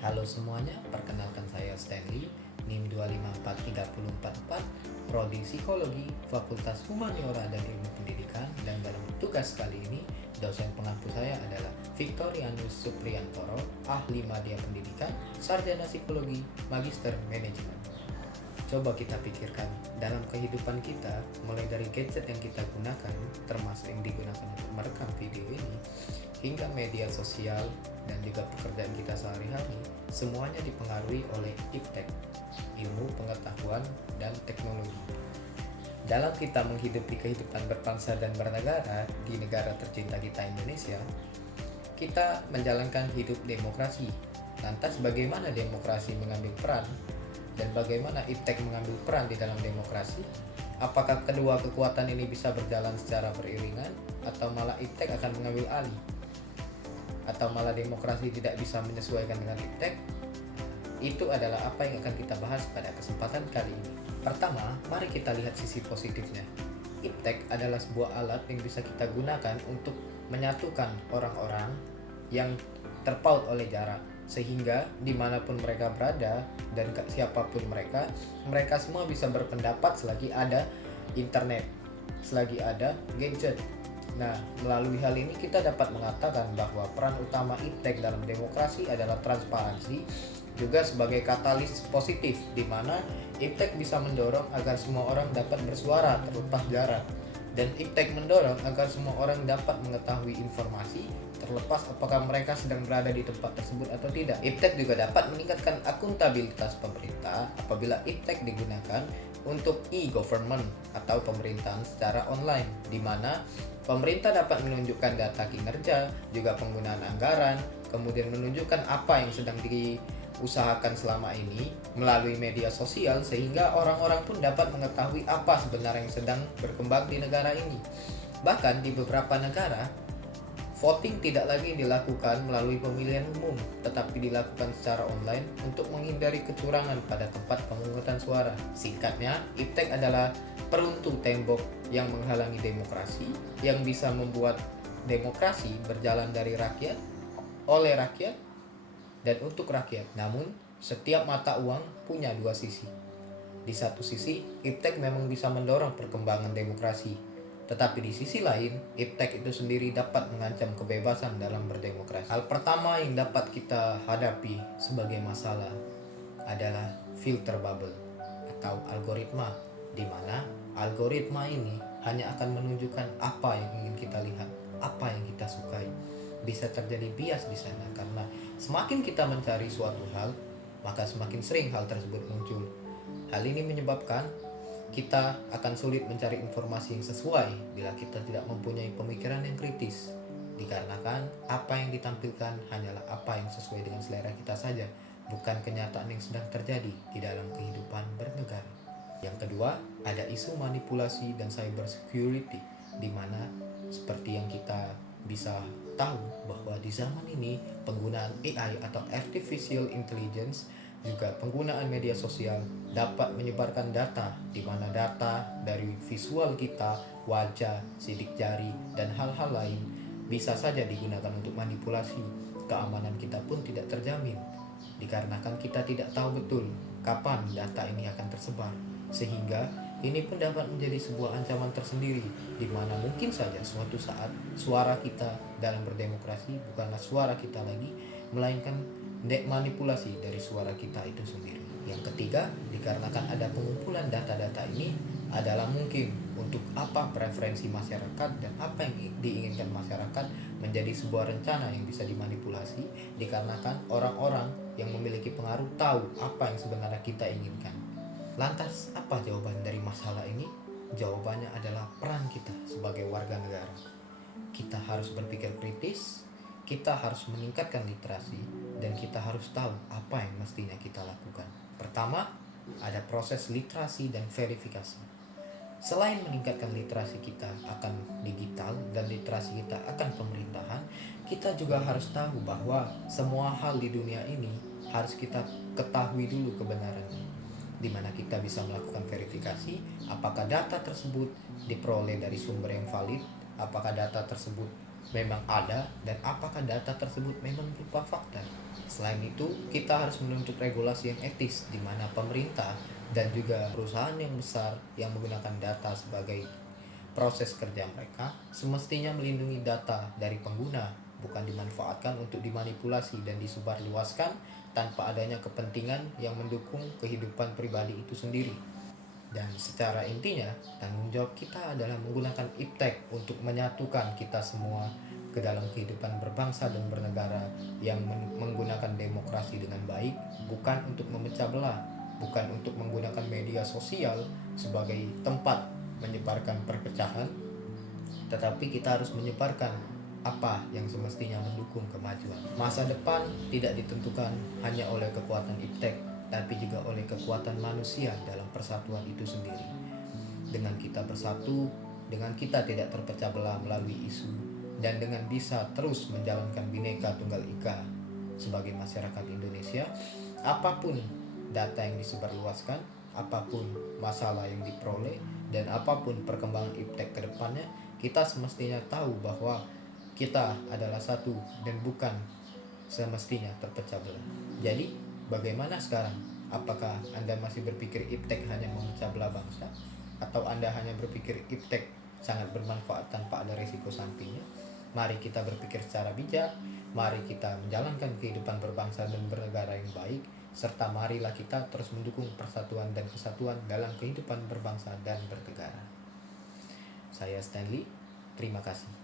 Halo semuanya, perkenalkan saya Stanley, NIM 2543044, Prodi Psikologi, Fakultas Humaniora dan Ilmu Pendidikan, dan dalam tugas kali ini, dosen pengampu saya adalah Victorianus Supriyantoro, ahli media pendidikan, sarjana psikologi, magister manajemen. Coba kita pikirkan, dalam kehidupan kita, mulai dari gadget yang kita gunakan, termasuk yang digunakan untuk merekam video ini, hingga media sosial dan juga pekerjaan kita sehari-hari, semuanya dipengaruhi oleh iptek, ilmu pengetahuan dan teknologi. Dalam kita menghidupi kehidupan berbangsa dan bernegara di negara tercinta kita Indonesia, kita menjalankan hidup demokrasi. Lantas bagaimana demokrasi mengambil peran dan bagaimana iptek mengambil peran di dalam demokrasi? Apakah kedua kekuatan ini bisa berjalan secara beriringan atau malah iptek akan mengambil alih? Atau malah demokrasi tidak bisa menyesuaikan dengan iptek? Itu adalah apa yang akan kita bahas pada kesempatan kali ini. Pertama, mari kita lihat sisi positifnya. Iptek adalah sebuah alat yang bisa kita gunakan untuk menyatukan orang-orang yang terpaut oleh jarak, sehingga dimanapun mereka berada dan siapapun mereka semua bisa berpendapat selagi ada internet, selagi ada gadget. Nah, melalui hal ini kita dapat mengatakan bahwa peran utama iptek dalam demokrasi adalah transparansi, juga sebagai katalis positif, di mana iptek bisa mendorong agar semua orang dapat bersuara terlepas jarak, dan iptek mendorong agar semua orang dapat mengetahui informasi terlepas apakah mereka sedang berada di tempat tersebut atau tidak. Iptek juga dapat meningkatkan akuntabilitas pemerintah apabila iptek digunakan untuk e-government atau pemerintahan secara online, di mana pemerintah dapat menunjukkan data kinerja, juga penggunaan anggaran, kemudian menunjukkan apa yang sedang diusahakan selama ini melalui media sosial, sehingga orang-orang pun dapat mengetahui apa sebenarnya yang sedang berkembang di negara ini. Bahkan di beberapa negara, voting tidak lagi dilakukan melalui pemilihan umum, tetapi dilakukan secara online untuk menghindari kecurangan pada tempat pemungutan suara. Singkatnya, iptek adalah peruntuk tembok yang menghalangi demokrasi, yang bisa membuat demokrasi berjalan dari rakyat, oleh rakyat, dan untuk rakyat. Namun, setiap mata uang punya dua sisi. Di satu sisi, iptek memang bisa mendorong perkembangan demokrasi, tetapi di sisi lain, iptek itu sendiri dapat mengancam kebebasan dalam berdemokrasi. Hal pertama yang dapat kita hadapi sebagai masalah adalah filter bubble atau algoritma, di mana algoritma ini hanya akan menunjukkan apa yang ingin kita lihat, apa yang kita sukai. Bisa terjadi bias di sana karena semakin kita mencari suatu hal, maka semakin sering hal tersebut muncul. Hal ini menyebabkan kita akan sulit mencari informasi yang sesuai bila kita tidak mempunyai pemikiran yang kritis, dikarenakan apa yang ditampilkan hanyalah apa yang sesuai dengan selera kita saja, bukan kenyataan yang sedang terjadi di dalam kehidupan bernegara. Yang kedua, ada isu manipulasi dan cyber security, di mana seperti yang kita bisa tahu bahwa di zaman ini penggunaan AI atau artificial intelligence, juga penggunaan media sosial dapat menyebarkan data, di mana data dari visual kita, wajah, sidik jari, dan hal-hal lain bisa saja digunakan untuk manipulasi. Keamanan kita pun tidak terjamin, dikarenakan kita tidak tahu betul kapan data ini akan tersebar, sehingga ini pun dapat menjadi sebuah ancaman tersendiri, di mana mungkin saja suatu saat suara kita dalam berdemokrasi bukanlah suara kita lagi, melainkan manipulasi dari suara kita itu sendiri. Yang ketiga, dikarenakan ada pengumpulan data-data ini, adalah mungkin untuk apa preferensi masyarakat dan apa yang diinginkan masyarakat menjadi sebuah rencana yang bisa dimanipulasi, dikarenakan orang-orang yang memiliki pengaruh tahu apa yang sebenarnya kita inginkan. Lantas, apa jawaban dari masalah ini? Jawabannya adalah peran kita sebagai warga negara. Kita harus berpikir kritis, kita harus meningkatkan literasi, dan kita harus tahu apa yang mestinya kita lakukan. Pertama, ada proses literasi dan verifikasi. Selain meningkatkan literasi kita akan digital dan literasi kita akan pemerintahan, kita juga harus tahu bahwa semua hal di dunia ini harus kita ketahui dulu kebenarannya, di mana kita bisa melakukan verifikasi apakah data tersebut diperoleh dari sumber yang valid, apakah data tersebut memang ada dan apakah data tersebut memang berupa fakta. Selain itu, kita harus menuntut regulasi yang etis di mana pemerintah dan juga perusahaan yang besar yang menggunakan data sebagai proses kerja mereka semestinya melindungi data dari pengguna, bukan dimanfaatkan untuk dimanipulasi dan disebarluaskan tanpa adanya kepentingan yang mendukung kehidupan pribadi itu sendiri. Dan secara intinya, tanggung jawab kita adalah menggunakan iptek untuk menyatukan kita semua ke dalam kehidupan berbangsa dan bernegara yang menggunakan demokrasi dengan baik, bukan untuk memecah belah, bukan untuk menggunakan media sosial sebagai tempat menyebarkan perpecahan, tetapi kita harus menyebarkan apa yang semestinya mendukung kemajuan. Masa depan tidak ditentukan hanya oleh kekuatan iptek, tapi juga oleh kekuatan manusia dalam persatuan itu sendiri. Dengan kita bersatu, dengan kita tidak terpecah belah melalui isu, dan dengan bisa terus menjalankan Bhinneka Tunggal Ika sebagai masyarakat Indonesia, apapun data yang disebarluaskan, apapun masalah yang diperoleh, dan apapun perkembangan iptek ke depannya, kita semestinya tahu bahwa kita adalah satu dan bukan semestinya terpecah belah. Jadi, bagaimana sekarang? Apakah Anda masih berpikir iptek hanya memecah belah bangsa? Atau Anda hanya berpikir iptek sangat bermanfaat tanpa ada risiko sampingnya? Mari kita berpikir secara bijak, mari kita menjalankan kehidupan berbangsa dan bernegara yang baik, serta marilah kita terus mendukung persatuan dan kesatuan dalam kehidupan berbangsa dan bernegara. Saya Stanley, terima kasih.